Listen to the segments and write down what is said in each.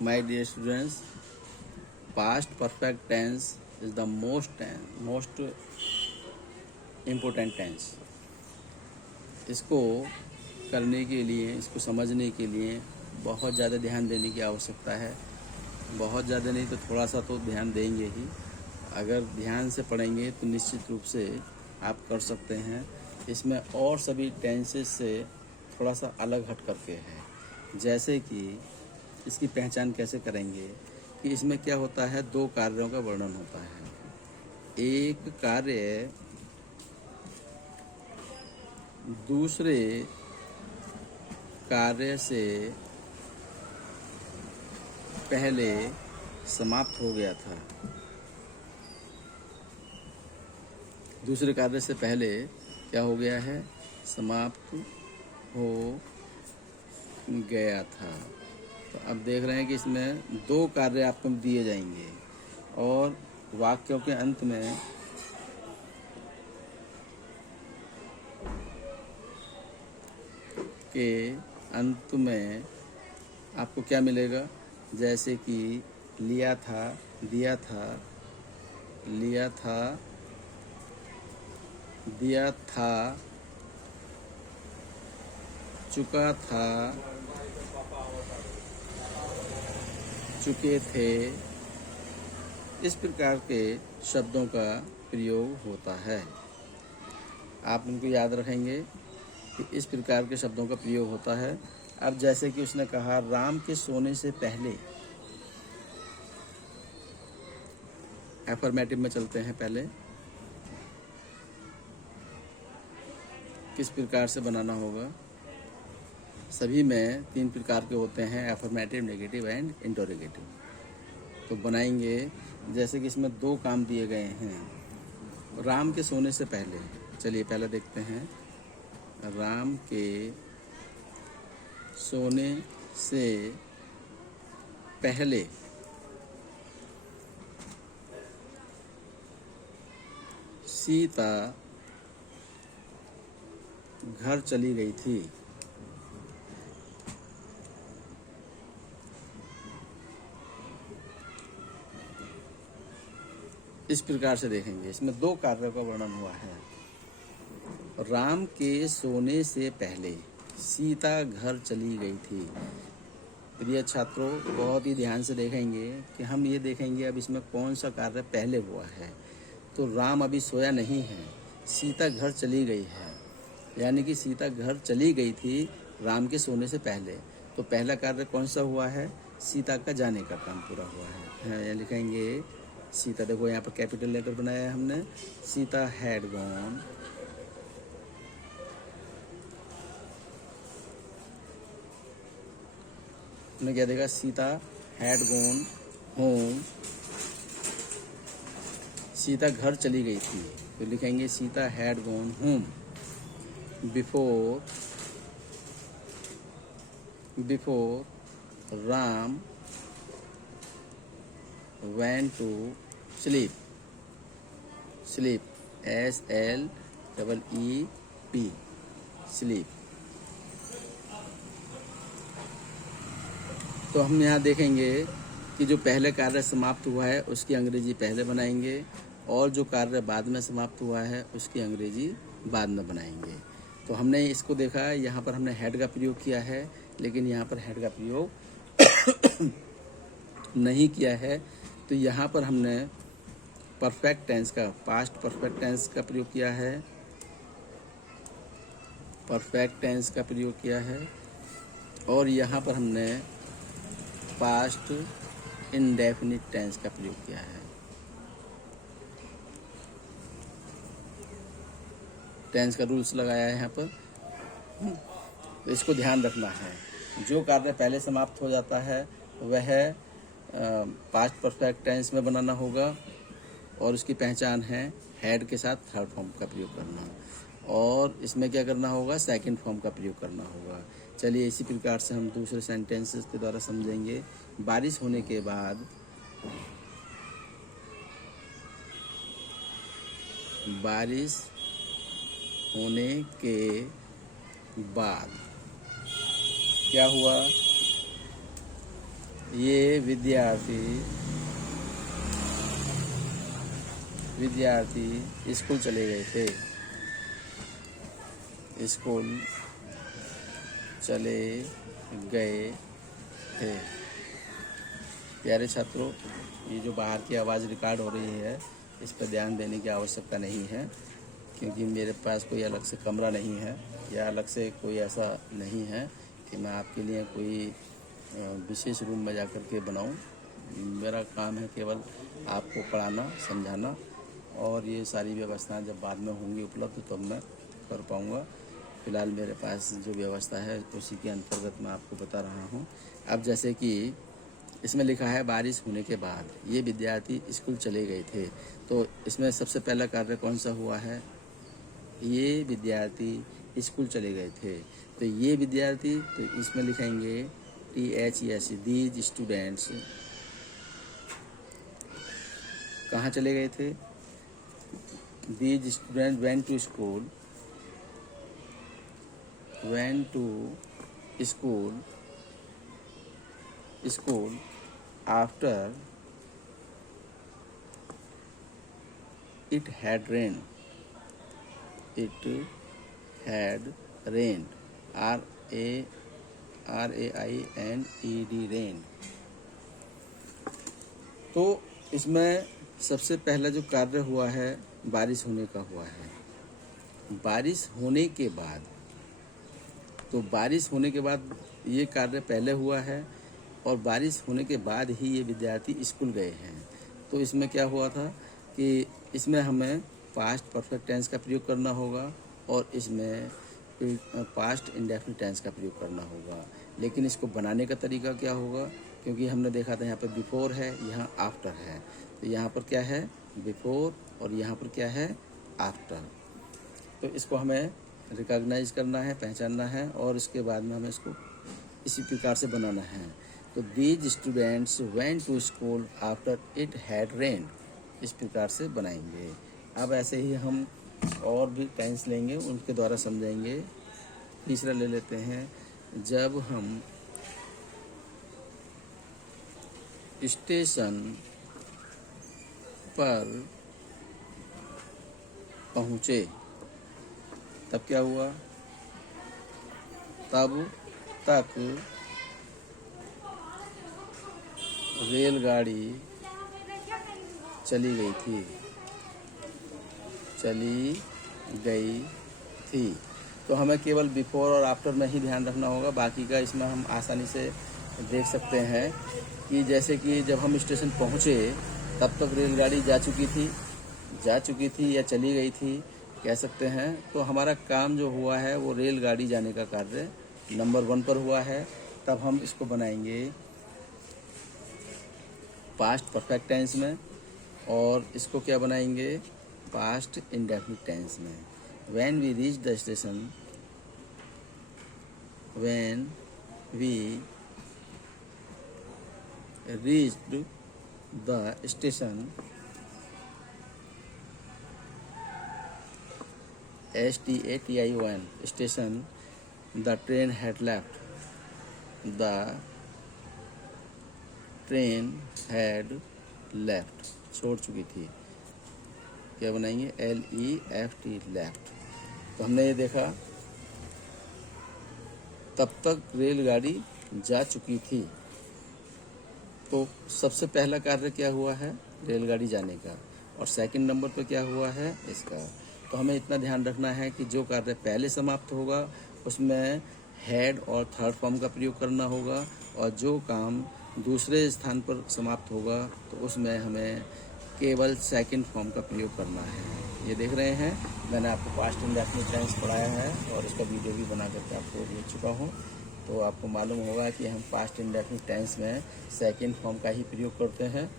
My dear students, past perfect tense is the most important tense. इसको करने के लिए, इसको समझने के लिए बहुत ज़्यादा ध्यान देने की आवश्यकता है। बहुत ज़्यादा नहीं तो थोड़ा सा तो ध्यान देंगे ही। अगर ध्यान से पढ़ेंगे तो निश्चित रूप से आप कर सकते हैं। इसमें और सभी टेंसेस से थोड़ा सा अलग हट करके है। जैसे कि इसकी पहचान कैसे करेंगे कि इसमें क्या होता है, दो कार्यों का वर्णन होता है। एक कार्य दूसरे कार्य से पहले समाप्त हो गया था। दूसरे कार्य से पहले क्या हो गया है, समाप्त हो गया था। तो अब देख रहे हैं कि इसमें दो कार्य आपको दिए जाएंगे और वाक्यों के अंत में आपको क्या मिलेगा, जैसे कि लिया था, दिया था, लिया था, दिया था, चुका था, चुके थे। इस प्रकार के शब्दों का प्रयोग होता है। आप उनको याद रखेंगे कि इस प्रकार के शब्दों का प्रयोग होता है। अब जैसे कि उसने कहा राम के सोने से पहले, एफर्मेटिव में चलते हैं। पहले किस प्रकार से बनाना होगा, सभी में तीन प्रकार के होते हैं, एफर्मेटिव, नेगेटिव एंड इंटरोगेटिव। तो बनाएंगे जैसे कि इसमें दो काम दिए गए हैं। राम के सोने से पहले, चलिए पहले देखते हैं। राम के सोने से पहले सीता घर चली गई थी। इस प्रकार से देखेंगे, इसमें दो कार्यों का वर्णन हुआ है। राम के सोने से पहले सीता घर चली गई थी। प्रिय छात्रों, बहुत ही ध्यान से देखेंगे कि हम ये देखेंगे अब इसमें कौन सा कार्य पहले हुआ है। तो राम अभी सोया नहीं है, सीता घर चली गई है, यानी कि सीता घर चली गई थी राम के सोने से पहले। तो पहला कार्य कौन सा हुआ है, सीता का जाने का काम पूरा हुआ है। यहाँ लिखेंगे सीता, देखो यहाँ पर कैपिटल लेटर बनाया है हमने, सीता हैड गॉन, हमने क्या देखा, Sita had gone home, Sita घर चली गई थी। तो लिखेंगे Sita had gone home before Ram went to sleep, SLEEP, sleep। तो हम यहाँ देखेंगे कि जो पहले कार्य समाप्त हुआ है उसकी अंग्रेजी पहले बनाएंगे और जो कार्य बाद में समाप्त हुआ है उसकी अंग्रेजी बाद में बनाएंगे। तो हमने इसको देखा, यहाँ पर हमने हेड का प्रयोग किया है, लेकिन यहाँ पर हेड का प्रयोग नहीं किया है। तो यहाँ पर हमने परफेक्ट टेंस का, पास्ट परफेक्ट टेंस का प्रयोग किया है, परफेक्ट टेंस का प्रयोग किया है। और यहाँ पर हमने पास्ट इंडेफिनिट टेंस का प्रयोग किया है। टेंस का रूल्स लगाया है यहाँ पर, तो इसको ध्यान रखना है। जो कार्य पहले समाप्त हो जाता है वह पास्ट परफेक्ट टेंस में बनाना होगा और उसकी पहचान है हैड के साथ थर्ड फॉर्म का प्रयोग करना, और इसमें क्या करना होगा, सेकंड फॉर्म का प्रयोग करना होगा। चलिए इसी प्रकार से हम दूसरे सेंटेंसेस के द्वारा समझेंगे। बारिश होने के बाद, बारिश होने के बाद क्या हुआ, ये विद्यार्थी स्कूल चले गए थे। स्कूल चले गए थे। प्यारे छात्रों, ये जो बाहर की आवाज़ रिकॉर्ड हो रही है, इस पर ध्यान देने की आवश्यकता नहीं है, क्योंकि मेरे पास कोई अलग से कमरा नहीं है या अलग से कोई ऐसा नहीं है कि मैं आपके लिए कोई विशेष रूम में जा कर के बनाऊँ। मेरा काम है केवल आपको पढ़ाना, समझाना, और ये सारी व्यवस्थाएं जब बाद में होंगी उपलब्ध तब मैं कर पाऊँगा। फ़िलहाल मेरे पास जो व्यवस्था है उसी के अंतर्गत मैं आपको बता रहा हूँ। अब जैसे कि इसमें लिखा है बारिश होने के बाद ये विद्यार्थी स्कूल चले गए थे, तो इसमें सबसे पहला कार्य कौन सा हुआ है? ये विद्यार्थी स्कूल चले गए थे। तो ये विद्यार्थी, तो इसमें लिखेंगे THES, दीज स्टूडेंट्स कहाँ चले गए थे? These student went to school, school after it had rained, RAINED, rain। तो इसमें सबसे पहला जो कार्य हुआ है बारिश होने का हुआ है। बारिश होने के बाद, तो बारिश होने के बाद ये कार्य पहले हुआ है और बारिश होने के बाद ही ये विद्यार्थी स्कूल गए हैं। तो इसमें क्या हुआ था कि इसमें हमें पास्ट परफेक्ट टेंस का प्रयोग करना होगा और इसमें पास्ट इंडेफिनिट टेंस का प्रयोग करना होगा। लेकिन इसको बनाने का तरीका क्या होगा? क्योंकि हमने देखा था यहाँ पर बिफोर है, यहाँ आफ्टर है, तो यहाँ पर क्या है? बिफोर, और यहाँ पर क्या है? आफ्टर। तो इसको हमें रिकॉग्नाइज करना है, पहचानना है, और इसके बाद में हमें इसको इसी प्रकार से बनाना है। तो these students went to school after it had rained, इस प्रकार से बनाएंगे। अब ऐसे ही हम और भी टेंस लेंगे, उनके द्वारा समझाएंगे। तीसरा ले लेते हैं, जब हम स्टेशन पर पहुँचे तब क्या हुआ? तब तक रेलगाड़ी चली गई थी। तो हमें केवल बिफोर और आफ्टर में ही ध्यान रखना होगा, बाकी का इसमें हम आसानी से देख सकते हैं कि जैसे कि जब हम स्टेशन पहुँचे तब तक रेलगाड़ी जा चुकी थी या चली गई थी कह सकते हैं। तो हमारा काम जो हुआ है वो रेलगाड़ी जाने का कार्य नंबर 1 पर हुआ है। तब हम इसको बनाएंगे पास्ट परफेक्ट टेंस में, और इसको क्या बनाएंगे? पास्ट इंडेफिनिट टेंस में। When we reach the station, when we reached the station, STATION, station, the train had left, the train had left, छोड़ चुकी थी। क्या बनाएंगे? LEFT, left. तो हमने ये देखा तब तक रेलगाड़ी जा चुकी थी। तो सबसे पहला कार्य क्या हुआ है? रेलगाड़ी जाने का। और सेकंड नंबर पर क्या हुआ है? इसका। तो हमें इतना ध्यान रखना है कि जो कार्य पहले समाप्त होगा उसमें हैड और थर्ड फॉर्म का प्रयोग करना होगा, और जो काम दूसरे स्थान पर समाप्त होगा तो उसमें हमें केवल सेकंड फॉर्म का प्रयोग करना है। ये देख रहे हैं, मैंने आपको पास्ट इंडेफिनिट टेंस पढ़ाया है और इसका वीडियो भी बना करके आपको भेज चुका हूँ। तो आपको मालूम होगा कि हम पास्ट इंडेफिनिट टेंस में सेकंड फॉर्म का ही प्रयोग करते हैं,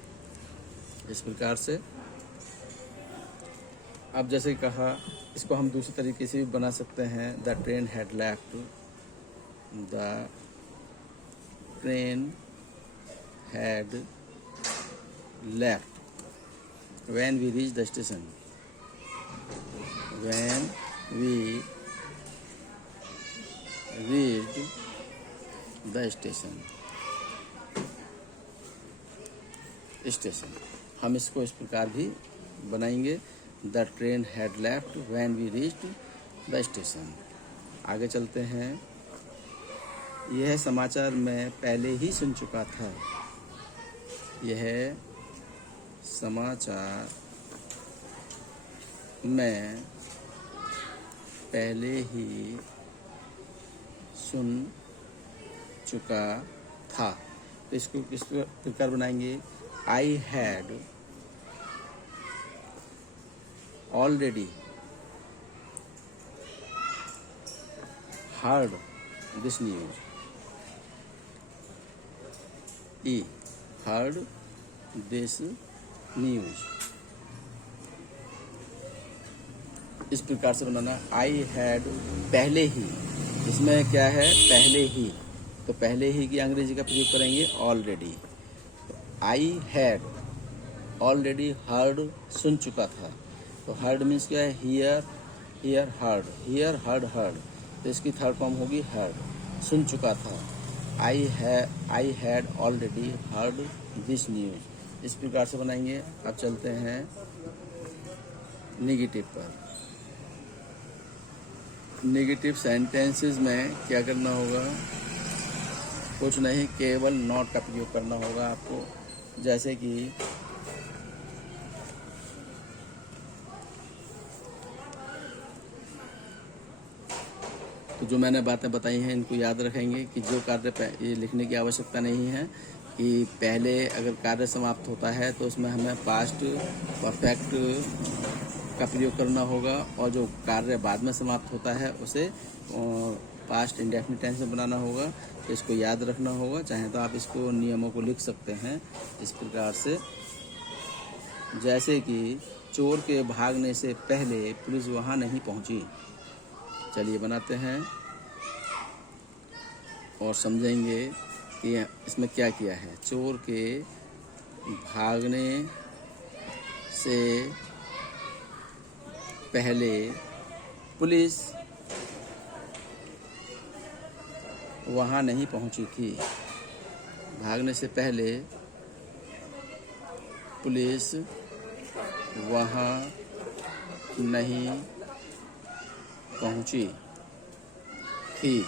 इस प्रकार से। अब जैसे कहा, इसको हम दूसरी तरीके से भी बना सकते हैं। The train had left, the train had left when we reach the station, when we reached the station. Station. हम इसको इस प्रकार भी बनाएंगे, the train had left when we reached the station. आगे चलते हैं। यह समाचार मैं पहले ही सुन चुका था। यह समाचार मैं पहले ही सुन चुका था। तो इसको किस प्रकार बनाएंगे? आई had already heard this news. E heard this news। इस प्रकार से बनाना। आई हैड पहले ही, इसमें क्या है? पहले ही। तो पहले ही की अंग्रेजी का प्रयोग करेंगे already. I had already heard, सुन चुका था। तो हर्ड मीन्स क्या है? Hear, hear heard, hear heard heard. तो इसकी थर्ड फॉर्म होगी हर्ड, सुन चुका था। I had already heard this news. इस प्रकार से बनाएंगे। अब चलते हैं नेगेटिव पर। नेगेटिव सेंटेंसेस में क्या करना होगा? कुछ नहीं, केवल नॉट का प्रयोग करना होगा आपको। जैसे कि तो जो मैंने बातें बताई हैं इनको याद रखेंगे कि जो कार्य ये लिखने की आवश्यकता नहीं है कि पहले अगर कार्य समाप्त होता है तो उसमें हमें पास्ट परफेक्ट का प्रयोग करना होगा, और जो कार्य बाद में समाप्त होता है उसे पास्ट इंडेफिनिट टेंस में बनाना होगा। तो इसको याद रखना होगा। चाहे तो आप इसको नियमों को लिख सकते हैं इस प्रकार से, जैसे कि चोर के भागने से पहले पुलिस वहां नहीं पहुंची। चलिए बनाते हैं और समझेंगे कि इसमें क्या किया है। चोर के भागने से पहले पुलिस वहां नहीं पहुंची थी। भागने से पहले पुलिस वहां नहीं पहुंची थी।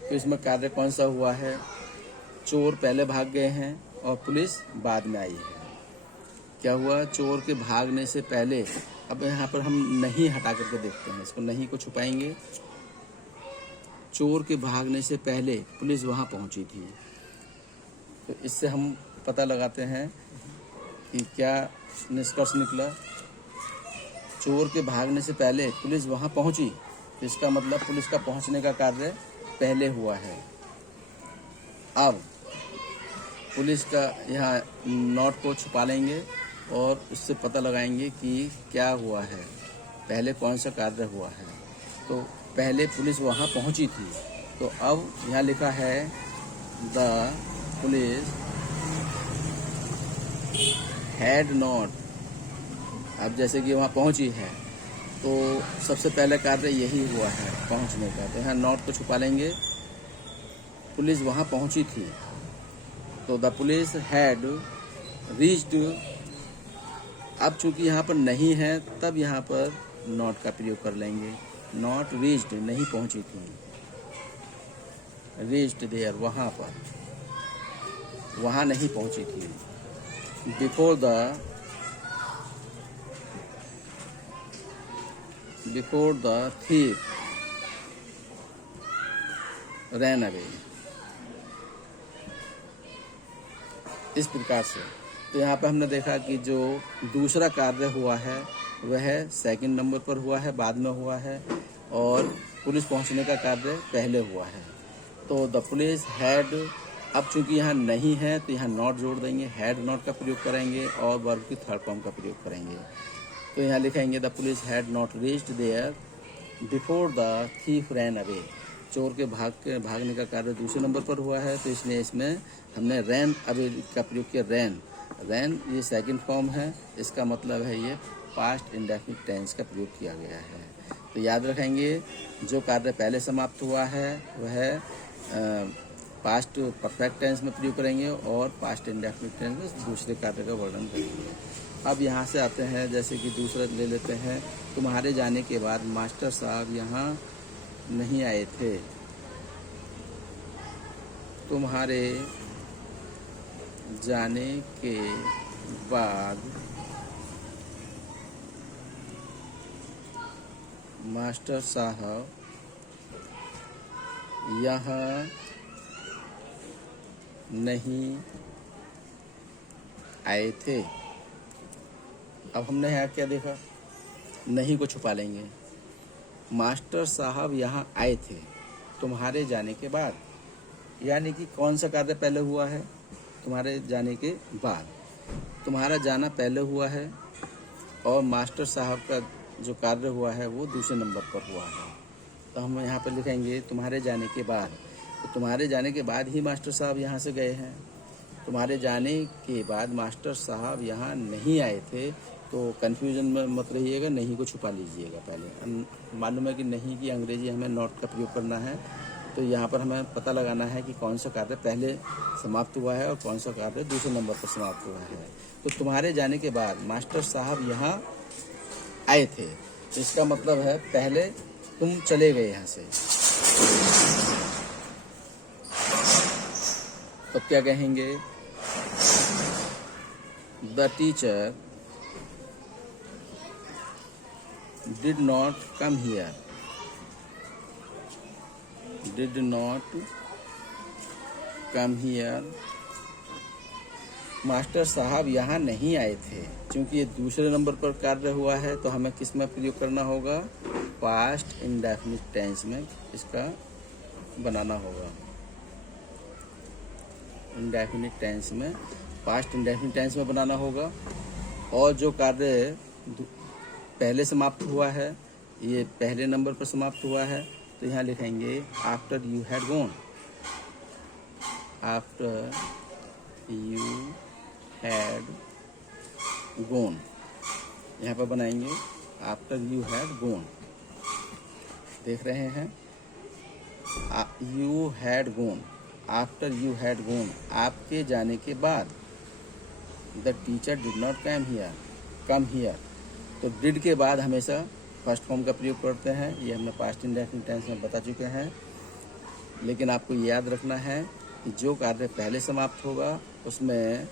तो इसमें कार्य कौन सा हुआ है? चोर पहले भाग गए हैं और पुलिस बाद में आई है। क्या हुआ? चोर के भागने से पहले। अब यहाँ पर हम नहीं हटा करके देखते हैं, इसको नहीं को छुपाएंगे। चोर के भागने से पहले पुलिस वहां पहुंची थी। तो इससे हम पता लगाते हैं कि क्या निष्कर्ष निकला। चोर के भागने से पहले पुलिस वहां पहुंची, तो इसका मतलब पुलिस का पहुंचने का कार्य पहले हुआ है। अब पुलिस का यहाँ नॉट को छुपा लेंगे और उससे पता लगाएंगे कि क्या हुआ है, पहले कौन सा कार्य हुआ है। तो पहले पुलिस वहां पहुंची थी। तो अब यहाँ लिखा है द पुलिस हैड नॉट। अब जैसे कि वहाँ पहुँची है तो सबसे पहले कार्य यही हुआ है, पहुँचने का। तो यहाँ नॉट को छुपा लेंगे। पुलिस वहाँ पहुँची थी, तो द पुलिस हैड रीच्ड। अब चूंकि यहाँ पर नहीं है तब यहाँ पर नॉट का प्रयोग कर लेंगे। नॉट रीच्ड, नहीं पहुँची थी। रीच्ड देयर, वहाँ पर, वहाँ नहीं पहुँची थी। Before the thief ran away। इस प्रकार से। तो यहाँ पर हमने देखा कि जो दूसरा कार्य हुआ है वह सेकंड नंबर पर हुआ है, बाद में हुआ है, और पुलिस पहुँचने का कार्य पहले हुआ है। तो द पुलिस हैड, अब चूंकि यहाँ नहीं है तो यहाँ नॉट जोड़ देंगे, हैड नॉट का प्रयोग करेंगे और वर्ब की थर्ड फॉर्म का प्रयोग करेंगे। तो यहाँ लिखेंगे the police had not reached there before the thief ran away. चोर के भागने का कार्य दूसरे नंबर पर हुआ है, तो इसलिए इसमें हमने रैन अवे का प्रयोग किया। रैन ये सेकंड फॉर्म है, इसका मतलब है ये पास्ट इंडेफिनिट टेंस का प्रयोग किया गया है। तो याद रखेंगे जो कार्य पहले समाप्त हुआ है वह पास्ट परफेक्ट टेंस में प्रयोग करेंगे और पास्ट इंडेफिनिट टेंस में दूसरे कार्य का वर्णन करेंगे। अब यहाँ से आते हैं, जैसे कि दूसरा ले लेते हैं, तुम्हारे जाने के बाद मास्टर साहब यहाँ नहीं आए थे। तुम्हारे जाने के बाद मास्टर साहब यहाँ नहीं आए थे। अब हमने यहाँ क्या देखा, नहीं को छुपा लेंगे। मास्टर साहब यहाँ आए थे तुम्हारे जाने के बाद, यानी कि कौन सा कार्य पहले हुआ है, तुम्हारे जाने के बाद। तुम्हारा जाना पहले हुआ है और मास्टर साहब का जो कार्य हुआ है वो दूसरे नंबर पर हुआ है। तो हम यहाँ पर लिखेंगे तुम्हारे जाने के बाद। तो तुम्हारे जाने के बाद ही मास्टर साहब यहाँ से गए हैं। तुम्हारे जाने के बाद मास्टर साहब यहाँ नहीं आए थे। तो कन्फ्यूजन में मत रहिएगा, नहीं को छुपा लीजिएगा। पहले मालूम है कि नहीं की अंग्रेजी हमें नॉट का प्रयोग करना है, तो यहाँ पर हमें पता लगाना है कि कौन सा कार्य पहले समाप्त हुआ है और कौन सा कार्य दूसरे नंबर पर समाप्त हुआ है। तो तुम्हारे जाने के बाद मास्टर साहब यहाँ आए थे, तो इसका मतलब है पहले तुम चले गए यहाँ से। तो क्या कहेंगे, the teacher did not come here, did not come here। Master साहब यहाँ नहीं आए थे। क्योंकि ये दूसरे नंबर पर कार्य हुआ है तो हमें किस में प्रयोग करना होगा, पास्ट इंडेफिनिट टेंस में इसका बनाना होगा। इंडेफिनिट टेंस में, पास्ट इंडेफिनिट टेंस में बनाना होगा। और जो कार्य पहले समाप्त हुआ है, ये पहले नंबर पर समाप्त हुआ है, तो यहाँ लिखेंगे after you had gone, after you had gone. यहाँ पर बनाएंगे आफ्टर यू हैड गॉन। देख रहे हैं, you had gone, after you had gone, आपके जाने के बाद। The teacher did not come here. तो डिड के बाद हमेशा फर्स्ट फॉर्म का प्रयोग करते हैं, ये हमने पास्ट इंडेफिनिट टेंस में बता चुके हैं। लेकिन आपको याद रखना है कि जो कार्य पहले समाप्त होगा उसमें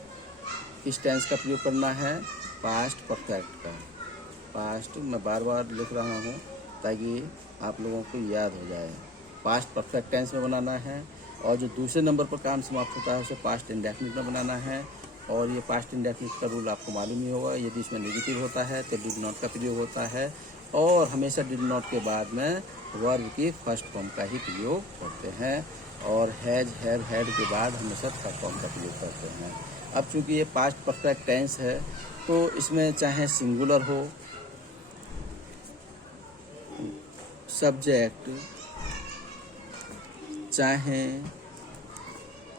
किस टेंस का प्रयोग करना है, पास्ट परफेक्ट का। पास्ट मैं बार बार लिख रहा हूँ ताकि आप लोगों को याद हो जाए। पास्ट परफेक्ट टेंस में बनाना है, और जो दूसरे नंबर पर काम समाप्त होता है उसे पास्ट इंडेफिनिट में बनाना है। और ये पास्ट इंडेफिनिट का रूल आपको मालूम ही होगा, यदि इसमें नेगेटिव होता है तो डिड नॉट का प्रयोग होता है, और हमेशा डिड नॉट के बाद में वर्ब की फर्स्ट फॉर्म का ही प्रयोग करते हैं, और हैज हैव हैड के बाद हमेशा थर्ड फॉर्म का प्रयोग करते हैं। अब चूंकि ये पास्ट परफेक्ट टेंस है तो इसमें चाहे सिंगुलर हो, सब्जेक्ट चाहे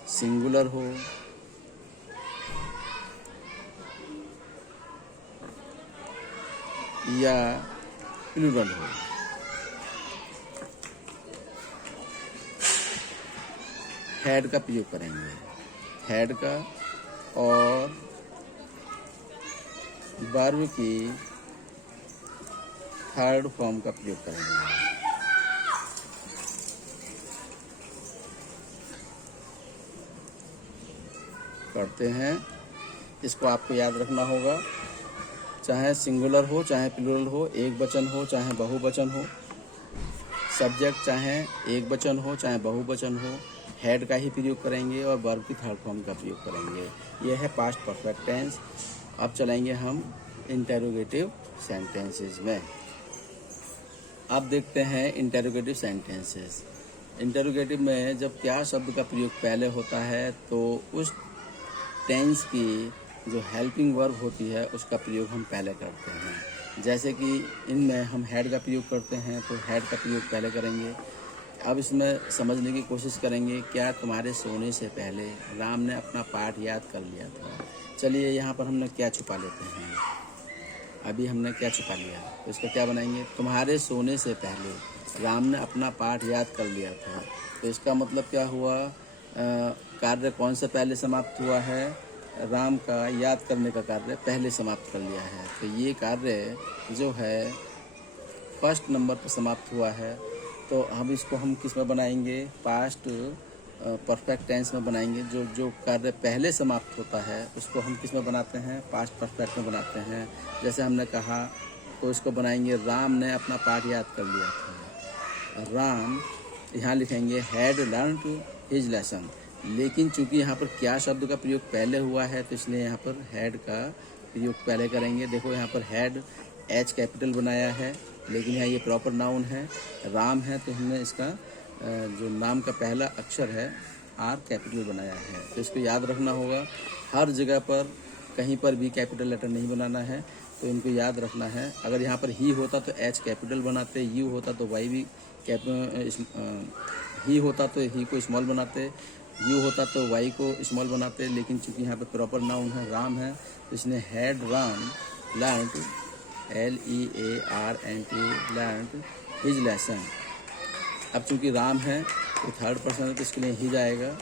सिंगुलर हो, या प्लूरल हो, हैड का प्रयोग करेंगे, हैड का, और वर्ब की थर्ड फॉर्म का प्रयोग करेंगे। करते हैं, इसको आपको याद रखना होगा। चाहे सिंगुलर हो चाहे प्लूरल हो, एक वचन हो चाहे बहुवचन हो, सब्जेक्ट चाहे एक वचन हो चाहे बहुवचन हो, हैड का ही प्रयोग करेंगे और वर्ब की थर्ड फॉर्म का प्रयोग करेंगे। यह है पास्ट परफेक्ट टेंस। अब चलेंगे हम इंटेरोगेटिव सेंटेंसेस में। अब देखते हैं इंटेरोगेटिव सेंटेंसेस। इंटेरोगेटिव में जब क्या शब्द का प्रयोग पहले होता है तो उस टेंस की जो हेल्पिंग वर्ब होती है उसका प्रयोग हम पहले करते हैं। जैसे कि इनमें हम हैड का प्रयोग करते हैं तो हैड का प्रयोग पहले करेंगे। अब इसमें समझने की कोशिश करेंगे, क्या तुम्हारे सोने से पहले राम ने अपना पाठ याद कर लिया था। चलिए यहाँ पर हमने क्या छुपा लेते हैं, अभी हमने क्या छुपा लिया, तो इसका क्या बनाएंगे, तुम्हारे सोने से पहले राम ने अपना पाठ याद कर लिया था। तो इसका मतलब क्या हुआ, कार्य कौन सा पहले समाप्त हुआ है? राम का याद करने का कार्य पहले समाप्त कर लिया है। तो ये कार्य जो है फर्स्ट नंबर पर समाप्त हुआ है। तो हम इसको हम किस में बनाएंगे? पास्ट परफेक्ट टेंस में बनाएंगे। जो कार्य पहले समाप्त होता है उसको हम किस में बनाते हैं? पास्ट परफेक्ट में बनाते हैं। जैसे हमने कहा तो इसको बनाएंगे, राम ने अपना पाठ याद कर लिया था। राम यहाँ लिखेंगे had learn to his lesson. लेकिन चूंकि यहाँ पर क्या शब्द का प्रयोग पहले हुआ है तो इसलिए यहाँ पर हैड का प्रयोग पहले करेंगे। देखो यहाँ पर हैड एच कैपिटल बनाया है, लेकिन यहाँ ये प्रॉपर नाउन है, राम है, तो हमने इसका जो नाम का पहला अक्षर है आर कैपिटल बनाया है। तो इसको याद रखना होगा। हर जगह पर कहीं पर भी कैपिटल लेटर नहीं बनाना है, तो इनको याद रखना है। अगर यहाँ पर ही होता तो एच कैपिटल बनाते, यू होता तो वाई भी ही होता तो ही को स्मॉल बनाते, यू होता तो वाई को स्मॉल बनाते। लेकिन चूंकि यहाँ पर प्रॉपर नाउन है, राम है, तो इसने had Ram learn LEARNT learn his lesson. अब चूंकि राम है तो थर्ड पर्सन है तो इसके लिए ही जाएगा,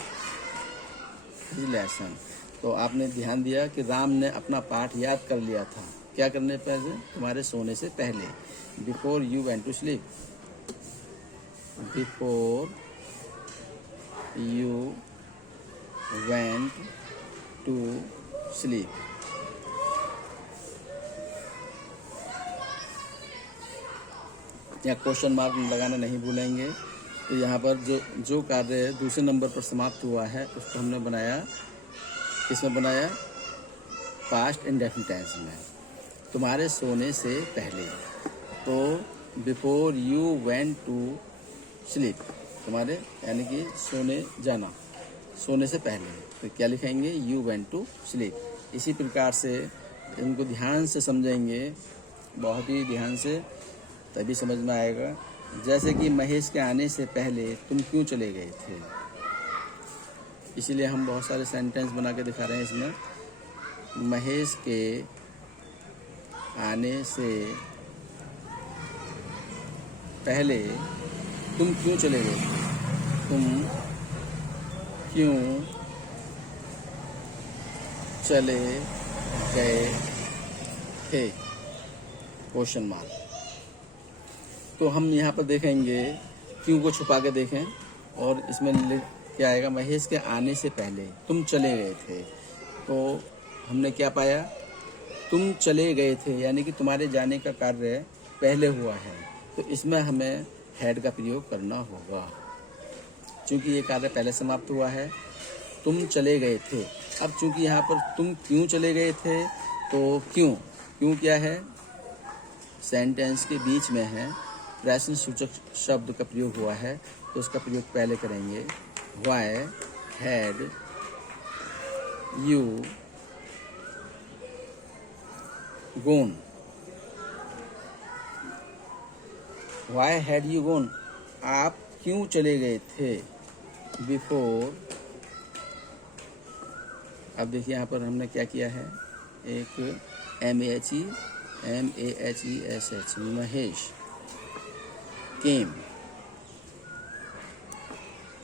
हिज लेसन। तो आपने ध्यान दिया कि राम ने अपना पाठ याद कर लिया था। क्या करने पहले? तुम्हारे सोने से पहले, before you went to sleep. Before you went to sleep. यहाँ क्वेश्चन मार्क लगाना नहीं भूलेंगे। तो यहाँ पर जो कार्य दूसरे नंबर पर समाप्त हुआ है उसको हमने बनाया, किसमें बनाया? पास्ट इंडेफिनिट टेंस में, तुम्हारे सोने से पहले। तो before you went to sleep, तुम्हारे यानी कि सोने जाना, सोने से पहले। तो क्या लिखेंगे? You went to sleep. इसी प्रकार से इनको ध्यान से समझेंगे, बहुत ही ध्यान से, तभी समझ में आएगा। जैसे कि महेश के आने से पहले तुम क्यों चले गए थे? इसीलिए हम बहुत सारे सेंटेंस बना के दिखा रहे हैं इसमें। महेश के आने से पहले तुम क्यों चले गए थे? तुम क्यों चले गए थे? Question mark. तो हम यहाँ पर देखेंगे, क्यों को छुपा के देखें, और इसमें क्या आएगा? महेश के आने से पहले तुम चले गए थे। तो हमने क्या पाया? तुम चले गए थे, यानी कि तुम्हारे जाने का कार्य पहले हुआ है, तो इसमें हमें हैड का प्रयोग करना होगा। चूंकि ये कार्य पहले समाप्त हुआ है, तुम चले गए थे। अब चूंकि यहाँ पर तुम क्यों चले गए थे, तो क्यों क्या है? सेंटेंस के बीच में है, प्रश्न सूचक शब्द का प्रयोग हुआ है, तो उसका प्रयोग पहले करेंगे। Why had you gone? Why had you gone? आप क्यों चले गए थे? बिफोर। अब देखिए यहाँ पर हमने क्या किया है, एक MAHESH महेश केम।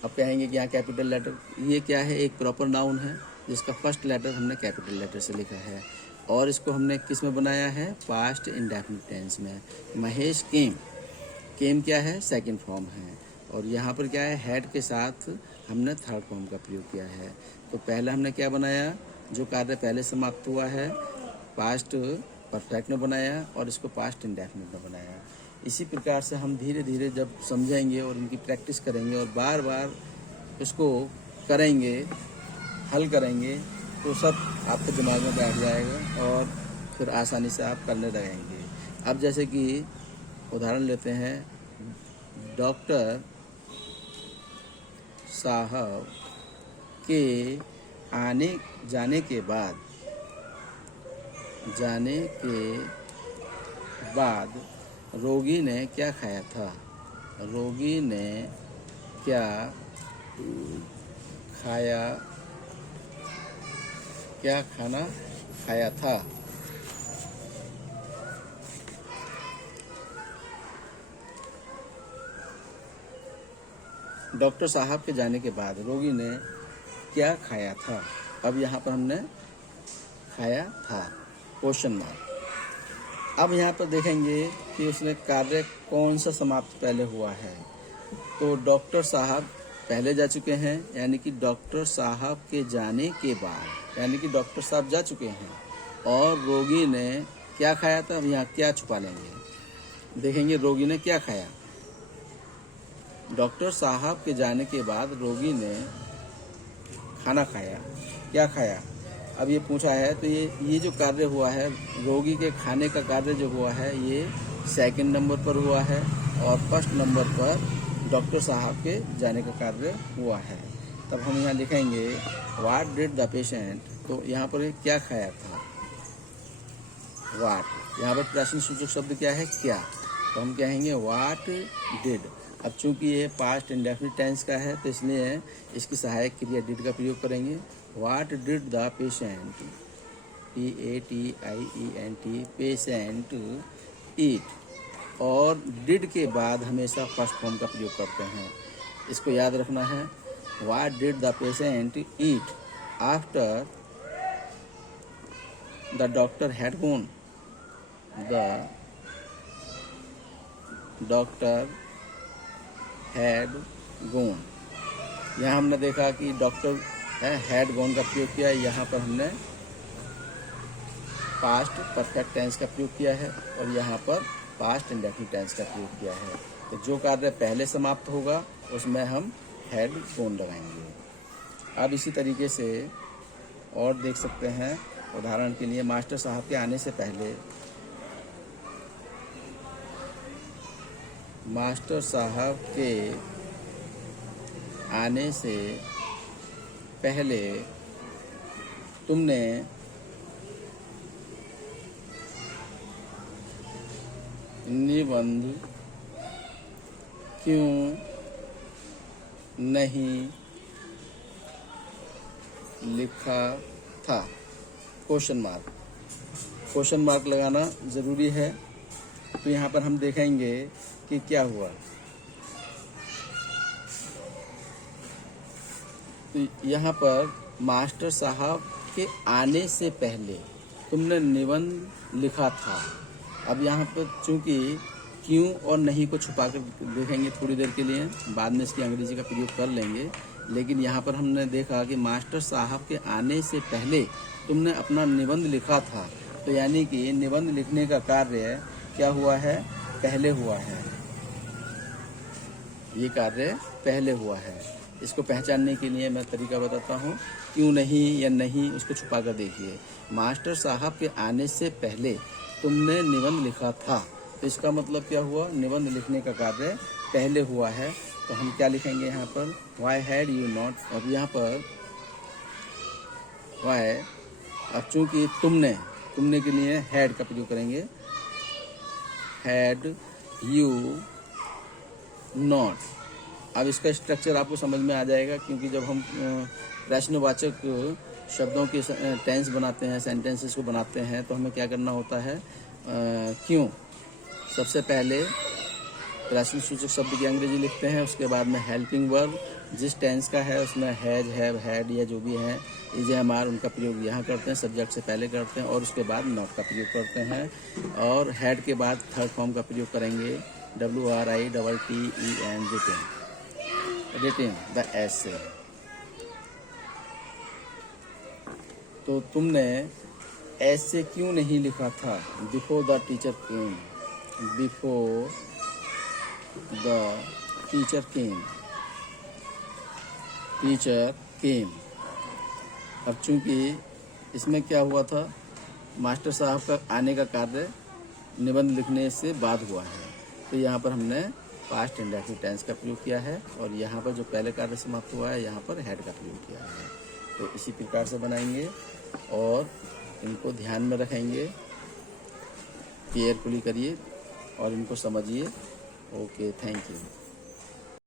अब कहेंगे कि यहाँ कैपिटल लेटर, ये क्या है? एक प्रॉपर नाउन है जिसका फर्स्ट लेटर हमने कैपिटल लेटर से लिखा है, और इसको हमने किस में बनाया है? पास्ट इंडेफिनिट टेंस में। महेश केम, केम क्या है? सेकंड फॉर्म है, और यहाँ पर क्या है? हेड के साथ हमने थर्ड फॉर्म का प्रयोग किया है। तो पहले हमने क्या बनाया? जो कार्य पहले समाप्त हुआ है पास्ट परफेक्ट में बनाया, और इसको पास्ट इंडेफिनिट में बनाया। इसी प्रकार से हम धीरे धीरे जब समझेंगे और इनकी प्रैक्टिस करेंगे और बार बार इसको करेंगे, हल करेंगे, तो सब आपके दिमाग में बैठ जाएगा और फिर आसानी से आप करने लगेंगे। अब जैसे कि उदाहरण लेते हैं, डॉक्टर साहब के जाने के बाद रोगी ने क्या खाया था? रोगी ने क्या खाना खाया था? डॉक्टर साहब के जाने के बाद रोगी ने क्या खाया था। अब यहाँ पर हमने खाया था, क्वेश्चन मार्क। अब यहाँ पर देखेंगे कि उसने कार्य कौन सा समाप्त पहले हुआ है। तो डॉक्टर साहब पहले जा चुके हैं, यानी कि डॉक्टर साहब के जाने के बाद, यानी कि डॉक्टर साहब जा चुके हैं। और रोगी ने क्या खाया था, अब यहाँ क्या छुपा लेंगे, देखेंगे रोगी ने क्या खाया। डॉक्टर साहब के जाने के बाद रोगी ने खाना खाया, क्या खाया। अब ये पूछा है तो ये जो कार्य हुआ है, रोगी के खाने का कार्य जो हुआ है, ये सेकंड नंबर पर हुआ है और फर्स्ट नंबर पर डॉक्टर साहब के जाने का कार्य हुआ है। तब हम यहाँ लिखेंगे व्हाट डिड द पेशेंट। तो यहाँ पर क्या खाया था, व्हाट। यहाँ पर प्रश्न सूचक शब्द क्या है, क्या। तो हम कहेंगे व्हाट डिड। अब चूंकि ये पास्ट इंडेफिनिट टेंस का है तो इसलिए इसकी सहायक क्रिया डिड का प्रयोग करेंगे। What did the patient, PATIENT, patient eat. और डिड के बाद हमेशा फर्स्ट फॉर्म का प्रयोग करते हैं, इसको याद रखना है। What did the patient eat after the doctor had gone. The doctor had gone. यहाँ हमने देखा कि डॉक्टर हैड गॉन का प्रयोग किया है, यहाँ पर हमने पास्ट परफेक्ट टेंस का प्रयोग किया है और यहाँ पर पास्ट इंडेफिनिट टेंस का प्रयोग किया है। तो जो कार्य पहले समाप्त होगा उसमें हम हैड गॉन लगाएंगे। अब इसी तरीके से और देख सकते हैं, उदाहरण के लिए मास्टर साहब के आने से पहले, मास्टर साहब के आने से पहले तुमने निबंध क्यों नहीं लिखा था, क्वेश्चन मार्क। क्वेश्चन मार्क लगाना ज़रूरी है। तो यहाँ पर हम देखेंगे कि क्या हुआ। तो यहाँ पर मास्टर साहब के आने से पहले तुमने निबंध लिखा था। अब यहाँ पर चूंकि क्यों और नहीं को छुपा कर देखेंगे थोड़ी देर के लिए, बाद में इसकी अंग्रेजी का प्रयोग कर लेंगे। लेकिन यहाँ पर हमने देखा कि मास्टर साहब के आने से पहले तुमने अपना निबंध लिखा था। तो यानी कि निबंध लिखने का कार्य क्या हुआ है, पहले हुआ है। ये कार्य पहले हुआ है। इसको पहचानने के लिए मैं तरीका बताता हूँ। क्यों नहीं या नहीं, उसको छुपा कर देखिए। मास्टर साहब के आने से पहले तुमने निबंध लिखा था, तो इसका मतलब क्या हुआ, निबंध लिखने का कार्य पहले हुआ है। तो हम क्या लिखेंगे यहाँ पर, वाई हैड यू नॉट। अब यहाँ पर वाई, अब चूंकि तुमने के लिए हैड का प्रयोग करेंगे। Had you not. अब इसका स्ट्रक्चर आपको समझ में आ जाएगा, क्योंकि जब हम प्रश्नवाचक शब्दों के टेंस बनाते हैं, सेंटेंसेस को बनाते हैं, तो हमें क्या करना होता है, क्यों सबसे पहले प्रश्न सूचक शब्द की अंग्रेजी लिखते हैं, उसके बाद में हेल्पिंग वर्ब जिस टेंस का है उसमें हैज, हैव, हैड या जो भी है, इज, एम, आर, उनका प्रयोग यहाँ करते हैं, सब्जेक्ट से पहले करते हैं, और उसके बाद नॉट का प्रयोग करते हैं। और हैड के बाद थर्ड फॉर्म का प्रयोग करेंगे, WRITTEN, रिटेन द एसे। तो तुमने ऐसे क्यों नहीं लिखा था, before the teacher came. Before the teacher came, teacher came. अब चूंकि इसमें क्या हुआ था, मास्टर साहब का आने का कार्य निबंध लिखने से बाद हुआ है, तो यहाँ पर हमने पास्ट इंडेफिनिट टेंस का प्रयोग किया है, और यहाँ पर जो पहले कार्य समाप्त हुआ है यहाँ पर हैड का प्रयोग किया है। तो इसी प्रकार से बनाएंगे और इनको ध्यान में रखेंगे, केयरफुली करिए और इनको समझिए। Okay, thank you.